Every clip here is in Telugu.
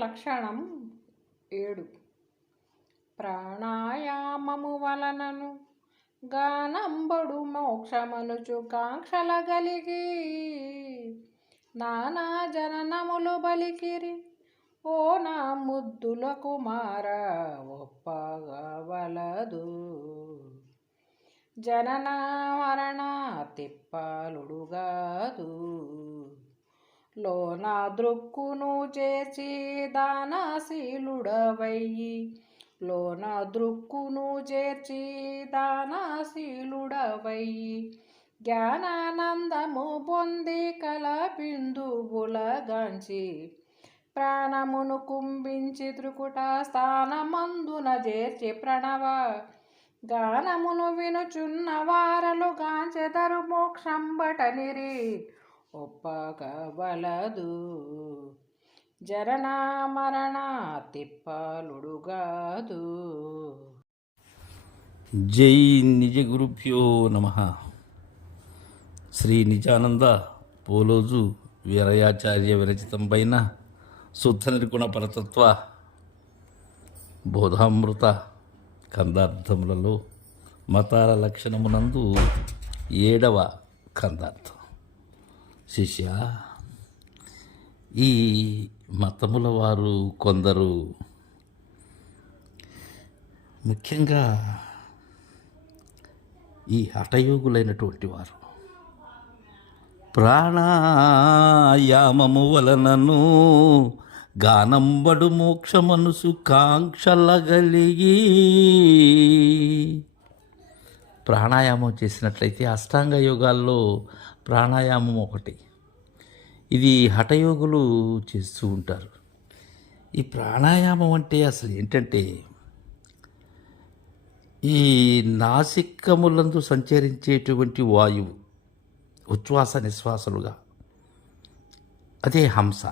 లక్షణం 7. ప్రాణాయామము వలనను గానంబడు మోక్షమనుచు కాంక్షల గలిగి నానా జననములు బలికిరి. ఓ నా ముద్దుల కుమార ఒప్పగవలదు. జనన మరణ తిప్పాలుడుగాదు. లోన దృక్కును చేసి దానశీలుడవయ్యి. లోన దృక్కును చేర్చి దానశీలుడవయ్యి. జ్ఞానానందము పొంది కలపిందువులగాంచి ప్రాణమును కుంభించి త్రికుట స్థానమందున చేర్చి ప్రణవ గానమును వినుచున్న వారలు గాంచెదరు మోక్షంబటనిరి ఒప్పగవలదు. జనన మరణ తిప్పాలుడుగాదు. జై నిజ గురుభ్యో నమః. శ్రీ నిజానంద పోలోజు వీరయాచార్య విరచితం పైన శుద్ధ నిర్గుణ పరతత్వ బోధామృత కందార్థములలో మతాల లక్షణమునందు 7వ కందార్థం. శిష్య, ఈ మతముల వారు కొందరు ముఖ్యంగా ఈ హఠయోగులైనటువంటి వారు ప్రాణాయామము వలనను గానంబడు మోక్షమనుసు కాంక్షల గలిగి. ప్రాణాయామం చేసినట్లయితే అష్టాంగ యోగాల్లో ప్రాణాయామం ఒకటి. ఇది హఠయోగులు చేస్తూ ఉంటారు. ఈ ప్రాణాయామం అంటే అసలు ఏంటంటే, ఈ నాసికములందు సంచరించేటువంటి వాయువు ఉచ్ఛ్వాస నిశ్వాసలుగా, అదే హంస,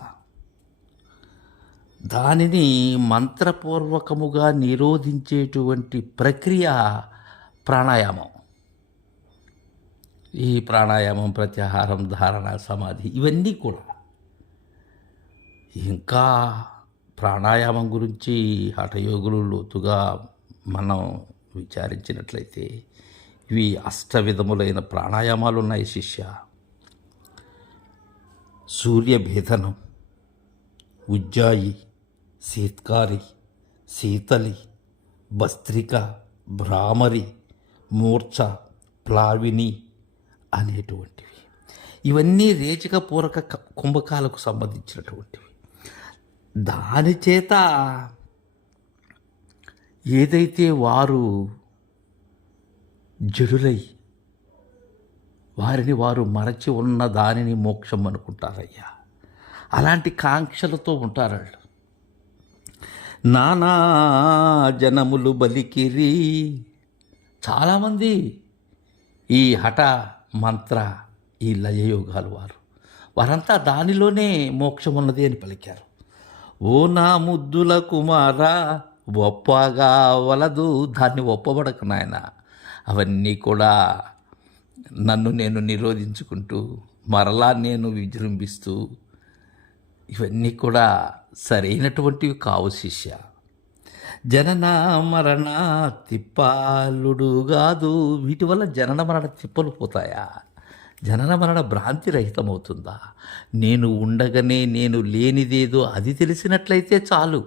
దానిని మంత్రపూర్వకముగా నిరోధించేటువంటి ప్రక్రియ ప్రాణాయామం. ఈ ప్రాణాయామం, ప్రత్యాహారం, ధారణ, సమాధి ఇవన్నీ కూడా. ఇంకా ప్రాణాయామం గురించి హఠయోగులు లోతుగా మనం విచారించినట్లయితే ఇవి అష్టవిధములైన ప్రాణాయామాలు ఉన్నాయి శిష్య. సూర్యభేదనం, ఉజ్జాయి, శీత్కారి, శీతలి, భస్త్రిక, భ్రామరి, మూర్ఛ, ప్లావిని అనేటువంటివి. ఇవన్నీ రేచక పూరక కుంభకాలకు సంబంధించినటువంటివి. దాని చేత ఏదైతే వారు జడులై వారిని వారు మరచి ఉన్న దానిని మోక్షం అనుకుంటారయ్యా. అలాంటి కాంక్షలతో ఉంటారు వాళ్ళు. నానా జనములు బలికిరి. చాలామంది ఈ హఠ మంత్ర, ఈ లయయోగాలు వారంతా దానిలోనే మోక్షం ఉన్నది అని పలికారు. ఓ నా ముద్దుల కుమార ఒప్పగా వలదు. దాన్ని ఒప్పబడకు నాయన. అవన్నీ కూడా నన్ను నేను నిరోధించుకుంటూ మరలా నేను విజృంభిస్తూ, ఇవన్నీ కూడా సరైనటువంటివి కావు శిష్య. జనన మరణ తిప్పాలుడు కాదు. వీటి వల్ల జనన మరణ తిప్పలు పోతాయా? జనన మరణ భ్రాంతి రహితమవుతుందా? నేను ఉండగానే నేను లేనిదేదో అది తెలిసినట్లయితే చాలు.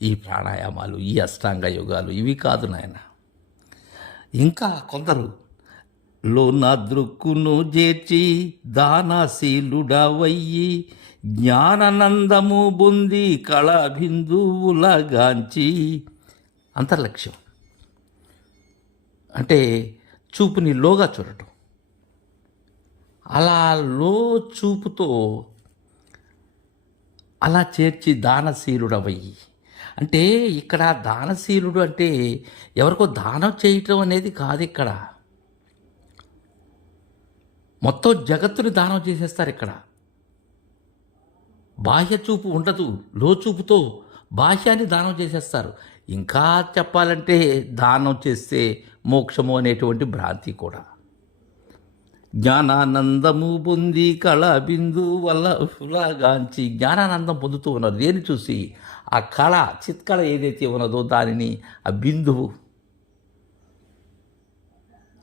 ఈ ప్రాణాయామాలు, ఈ అష్టాంగ యోగాలు ఇవి కాదు నాయన. ఇంకా కొందరు లోన దృక్కును చేర్చి దానశీలుడవయ్యి. జ్ఞానానందము బొంది కళాబిందువులగాంచి. అంతర్లక్ష్యం అంటే చూపుని లోగా చూడటం. అలా లో చూపుతో అలా చేర్చి దానశీలుడవయ్యి. అంటే ఇక్కడ దానశీలుడు అంటే ఎవరికో దానం చేయటం అనేది కాదు. ఇక్కడ మొత్తం జగత్తుని దానం చేసేస్తారు. ఇక్కడ బాహ్య చూపు ఉండదు. లోచూపుతో బాహ్యాన్ని దానం చేసేస్తారు. ఇంకా చెప్పాలంటే దానం చేస్తే మోక్షము అనేటువంటి భ్రాంతి కూడా. జ్ఞానానందము పొంది కళ బిందు వల్ల గాంచి జ్ఞానానందం పొందుతూ ఉన్నారు. దేని చూసి? ఆ కళ, చిత్కళ ఏదైతే ఉన్నదో దానిని, ఆ బిందువు,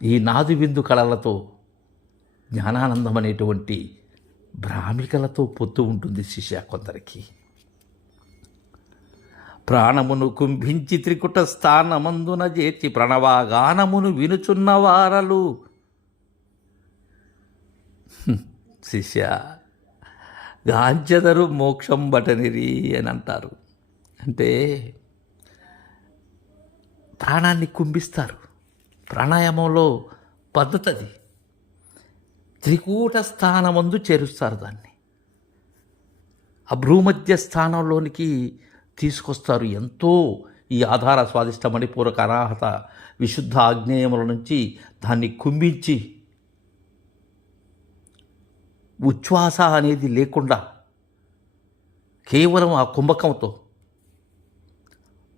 ఈ నాదు బిందు కళలతో జ్ఞానానందం అనేటువంటి భ్రామికలతో పొత్తు ఉంటుంది శిష్య కొందరికి. ప్రాణమును కుంభించి త్రికుట స్థానమందున చేర్చి ప్రణవాగానమును వినుచున్న వారలు. శిష్య గాంచెదరు మోక్షం బటనిరి అని అంటారు. అంటే ప్రాణాన్ని కుంభిస్తారు. ప్రాణాయామంలో పద్ధతి అది. త్రికూట స్థానమందు చేరుస్తారు దాన్ని. ఆ భ్రూమధ్య స్థానంలోనికి తీసుకొస్తారు. ఎంతో ఈ ఆధార స్వాదిష్ట మణిపూరక అనాహత విశుద్ధ ఆగ్నేయముల నుంచి దాన్ని కుంభించి ఉచ్ఛ్వాస అనేది లేకుండా కేవలం ఆ కుంభకంతో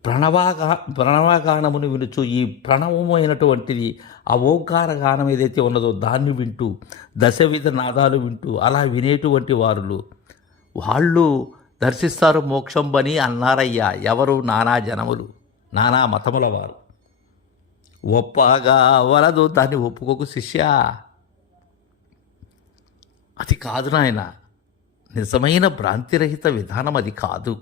ప్రణవగానమును వినుచు, ఈ ప్రణవమైనటువంటిది ఆ ఓంకార గానం ఏదైతే ఉన్నదో దాన్ని వింటూ, దశవిధ నాదాలు వింటూ అలా వినేటువంటి వాళ్ళు దర్శిస్తారు మోక్షం అని అన్నారయ్యా. ఎవరు? నానా జనములు, నానా మతముల వారు. ఒప్పగా వలదు, దాన్ని ఒప్పుకోకు శిష్య. అది కాదు నాయన. నిజమైన భ్రాంతిరహిత విధానం అది కాదు.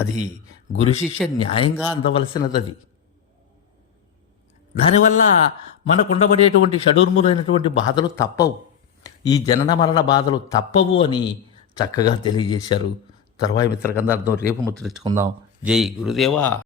అది గురు శిష్య న్యాయంగా అందవలసినది. అది దానివల్ల మనకు ఉండబడేటువంటి షడూర్ములైనటువంటి బాధలు తప్పవు, ఈ జనన మరణ బాధలు తప్పవు అని చక్కగా తెలియజేశారు. తర్వాయి మిత్రకందార్థం రేపు ముచ్చరించుకుందాం. జై గురుదేవా.